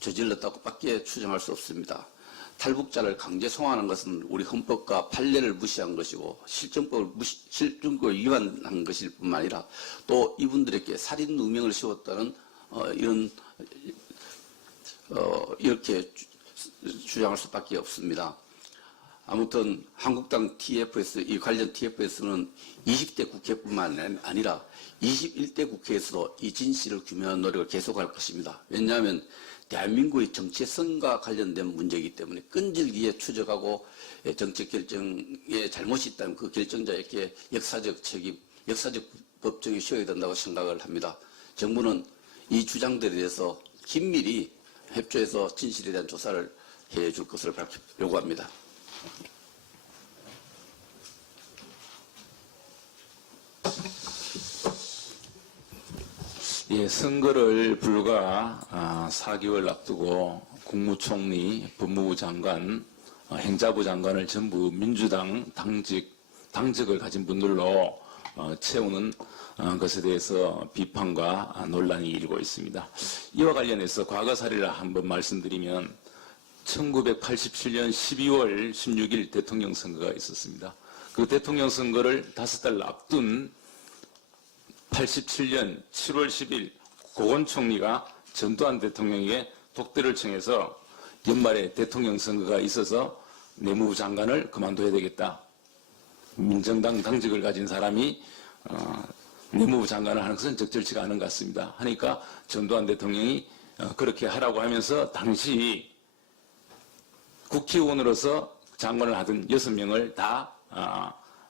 저질렀다고밖에 추정할 수 없습니다. 탈북자를 강제 송환하는 것은 우리 헌법과 판례를 무시한 것이고 실정법을 위반한 것일 뿐만 아니라 또 이분들에게 살인 누명을 씌웠다는 이렇게 주장할 수밖에 없습니다. 아무튼 한국당 TFS, 이 관련 TFS는 20대 국회뿐만 아니라 21대 국회에서도 이 진실을 규명하는 노력을 계속할 것입니다. 왜냐하면 대한민국의 정체성과 관련된 문제이기 때문에 끈질기게 추적하고 정책 결정에 잘못이 있다면 그 결정자에게 역사적 책임, 역사적 법정에 씌워야 된다고 생각을 합니다. 정부는 이 주장들에 대해서 긴밀히 협조해서 진실에 대한 조사를 해줄 것을 요구합니다. 예, 선거를 불과 4개월 앞두고 국무총리, 법무부 장관, 행자부 장관을 전부 민주당 당직을 가진 분들로 채우는 것에 대해서 비판과 논란이 일고 있습니다. 이와 관련해서 과거 사례를 한번 말씀드리면 1987년 12월 16일 대통령 선거가 있었습니다. 그 대통령 선거를 5달 앞둔 87년 7월 10일 고건 총리가 전두환 대통령에게 독대를 청해서 연말에 대통령 선거가 있어서 내무부 장관을 그만둬야 되겠다. 민정당 당직을 가진 사람이 내무부 장관을 하는 것은 적절치가 않은 것 같습니다. 하니까 전두환 대통령이 그렇게 하라고 하면서 당시 국회의원으로서 장관을 하던 6명을 다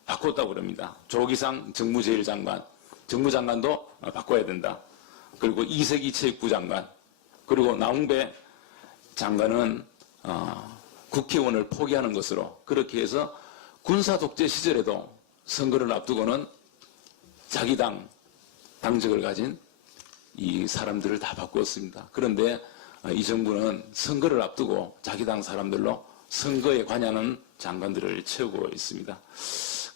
바꿨다고 그럽니다. 조기상 정무제일장관, 정무장관도 바꿔야 된다. 그리고 이세기 체육부 장관, 그리고 나홍배 장관은 국회의원을 포기하는 것으로 그렇게 해서 군사독재 시절에도 선거를 앞두고는 자기 당 당적을 가진 이 사람들을 다 바꾸었습니다. 그런데 이 정부는 선거를 앞두고 자기 당 사람들로 선거에 관여하는 장관들을 채우고 있습니다.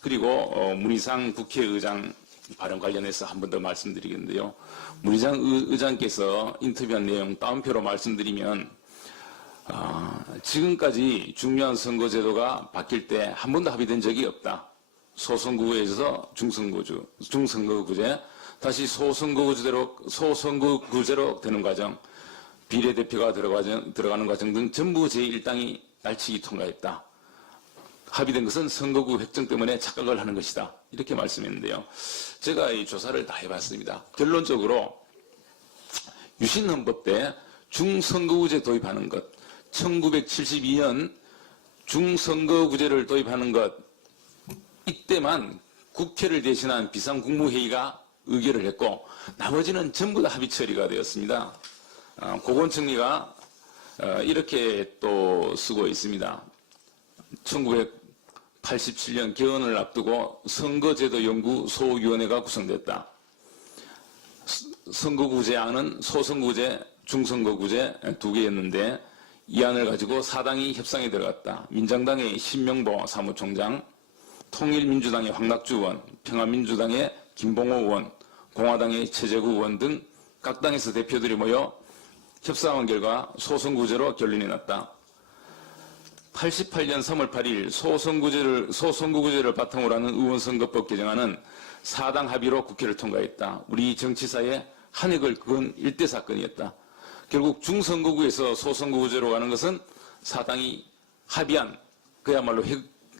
그리고 문희상 국회의장 발언 관련해서 한 번 더 말씀드리겠는데요. 문희상 의장께서 인터뷰한 내용 따옴표로 말씀드리면 지금까지 중요한 선거제도가 바뀔 때 한 번도 합의된 적이 없다. 소선거구제에서 중선거구제, 다시 소선거구제로 되는 과정, 비례대표가 들어가는 과정 등 전부 제1당이 날치기 통과했다. 합의된 것은 선거구 획정 때문에 착각을 하는 것이다. 이렇게 말씀했는데요. 제가 이 조사를 다 해봤습니다. 결론적으로 유신헌법 때 중선거구제 도입하는 것, 1972년 중선거구제를 도입하는 것, 이때만 국회를 대신한 비상국무회의가 의결을 했고 나머지는 전부 다 합의 처리가 되었습니다. 고건총리가 이렇게 또 쓰고 있습니다. 1987년 개헌을 앞두고 선거제도연구소위원회가 구성됐다. 선거구제안은 소선거구제, 중선거구제 두 개였는데 이 안을 가지고 4당이 협상에 들어갔다. 민정당의 신명보 사무총장, 통일민주당의 황낙주 의원, 평화민주당의 김봉호 의원, 공화당의 최재구 의원 등 각 당에서 대표들이 모여 협상한 결과 소선구제로 결론이 났다. 88년 3월 8일 소선거구제를 바탕으로 하는 의원선거법 개정안은 4당 합의로 국회를 통과했다. 우리 정치사에 한 획을 그은 일대 사건이었다. 결국 중선거구에서 소선거구제로 가는 것은 4당이 합의한 그야말로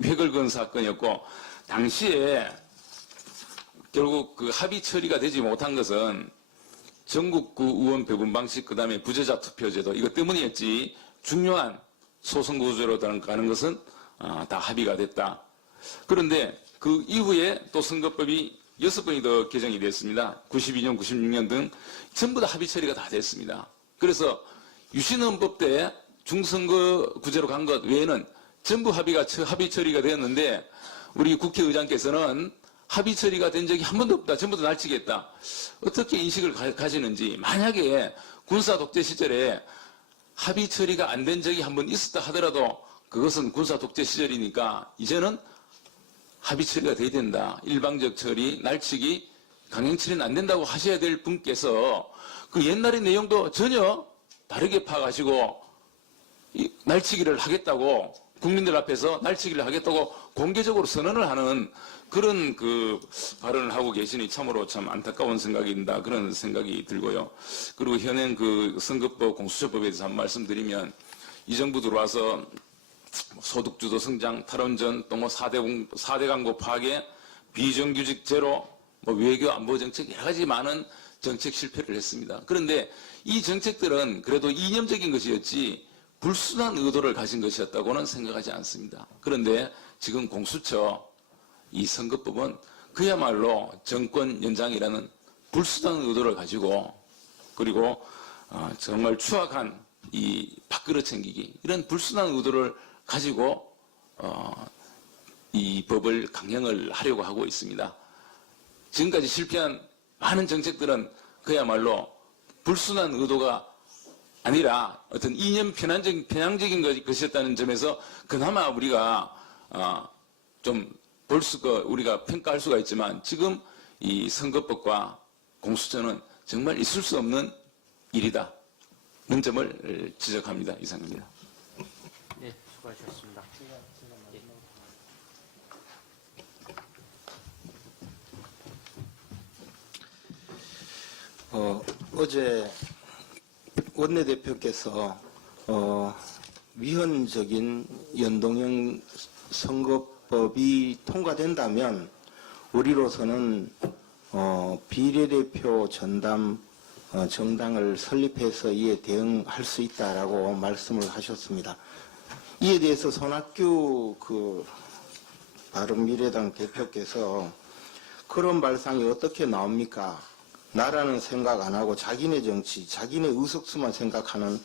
획을 그은 사건이었고 당시에 결국 그 합의 처리가 되지 못한 것은 전국구 의원 배분 방식 그다음에 부재자 투표제도 이것 때문이었지 중요한 소선거구제로 가는 것은 다 합의가 됐다. 그런데 그 이후에 또 선거법이 6번이 더 개정이 됐습니다. 92년, 96년 등 전부 다 합의 처리가 다 됐습니다. 그래서 유신헌법 때 중선거구제로 간 것 외에는 전부 합의 처리가 되었는데 우리 국회의장께서는 합의 처리가 된 적이 한 번도 없다. 전부 다 날치겠다. 어떻게 인식을 가지는지 만약에 군사 독재 시절에 합의 처리가 안 된 적이 한 번 있었다 하더라도 그것은 군사 독재 시절이니까 이제는 합의 처리가 돼야 된다. 일방적 처리, 날치기, 강행 처리는 안 된다고 하셔야 될 분께서 그 옛날의 내용도 전혀 다르게 파악하시고 날치기를 하겠다고 국민들 앞에서 날치기를 하겠다고 공개적으로 선언을 하는 그런 그 발언을 하고 계시니 참으로 참 안타까운 생각이 든다. 그런 생각이 들고요. 그리고 현행 그 선거법, 공수처법에 대해서 한 말씀 드리면 이 정부 들어와서 소득주도 성장, 탈원전, 또 뭐 4대 강국 파괴, 비정규직 제로, 뭐 외교 안보 정책 여러 가지 많은 정책 실패를 했습니다. 그런데 이 정책들은 그래도 이념적인 것이었지 불순한 의도를 가진 것이었다고는 생각하지 않습니다. 그런데 지금 공수처 이 선거법은 그야말로 정권 연장이라는 불순한 의도를 가지고 그리고 정말 추악한 이 밥그릇 챙기기 이런 불순한 의도를 가지고 이 법을 강행을 하려고 하고 있습니다. 지금까지 실패한 많은 정책들은 그야말로 불순한 의도가 아니라 어떤 이념 편향적인 것이었다는 점에서 그나마 우리가 좀 우리가 평가할 수가 있지만 지금 이 선거법과 공수처는 정말 있을 수 없는 일이다는 점을 지적합니다. 이상입니다. 네, 수고하셨습니다. 어제 원내대표께서 위헌적인 연동형 선거법 선거법이 통과된다면 우리로서는 비례대표 전담 정당을 설립해서 이에 대응할 수 있다라고 말씀을 하셨습니다. 이에 대해서 손학규 바른미래당 대표께서 그런 발상이 어떻게 나옵니까? 나라는 생각 안 하고 자기네 정치, 자기네 의석수만 생각하는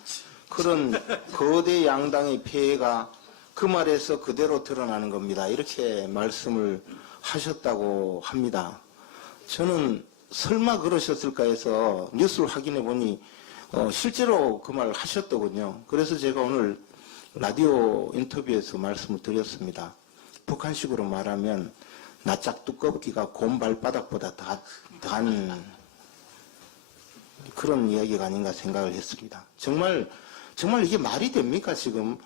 그런 거대 양당의 폐해가 그 말에서 그대로 드러나는 겁니다. 이렇게 말씀을 하셨다고 합니다. 저는 설마 그러셨을까 해서 뉴스를 확인해 보니 실제로 그 말을 하셨더군요. 그래서 제가 오늘 라디오 인터뷰에서 말씀을 드렸습니다. 북한식으로 말하면 낯짝 두껍기가 곰 발바닥보다 단 그런 이야기가 아닌가 생각을 했습니다. 정말 이게 말이 됩니까 지금?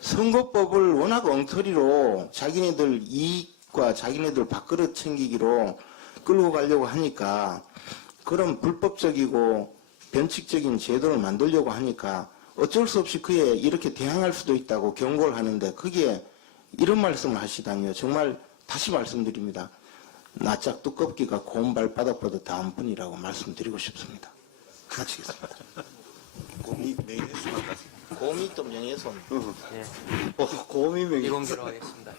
선거법을 워낙 엉터리로 자기네들 이익과 자기네들 밥그릇 챙기기로 끌고 가려고 하니까 그런 불법적이고 변칙적인 제도를 만들려고 하니까 어쩔 수 없이 그에 이렇게 대항할 수도 있다고 경고를 하는데 그게 이런 말씀을 하시다니요. 정말 다시 말씀드립니다. 낯짝 두껍기가 곰 발바닥보다 다한 분이라고 말씀드리고 싶습니다. 마치겠습니다. 곰이 명예훼손 곰이 또 명예훼손. 곰이 명예. 이공개로 하겠습니다.